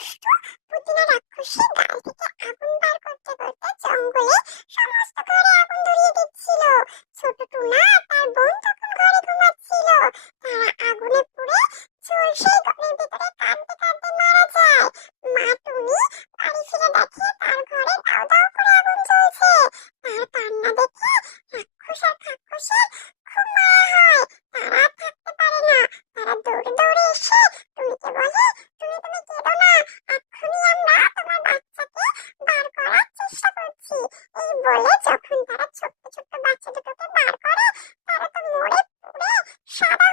দুষ্টু পুতিনা রাক্ষসী গাল থেকে আগুন বার করতে করতে জঙ্গলে সমস্ত ঘরে আগুন ধরিয়ে দিচ্ছিল। ছোট টুনা আর তার বোন তখন ঘরে ঘুমাচ্ছিল। তারা আগুনে পুড়ে ঝলসে ঘরের ভিতরে কাঁদতে কাঁদতে মারা যায়। মা টুনি বাড়ি ফিরে দেখে তার ঘরে দাউ দাউ করে আগুন জ্বলছে। তার কান্না দেখে রাক্ষস আর রাক্ষসীর খুব মায়া হয়। তারা আর থাকতে পারে না। তারা দৌড়ে দৌড়ে এসে টুনিকে বলে, টুনি তুমি কেঁদো না, এক্ষুনি আমরা তোমার বাচ্চাকে বার করার চেষ্টা করছি। এই বলে যখন তারা ছোট্ট ছোট্ট বাচ্চা দুটোকে বার করে, তারা তো মরে পুড়ে সাদা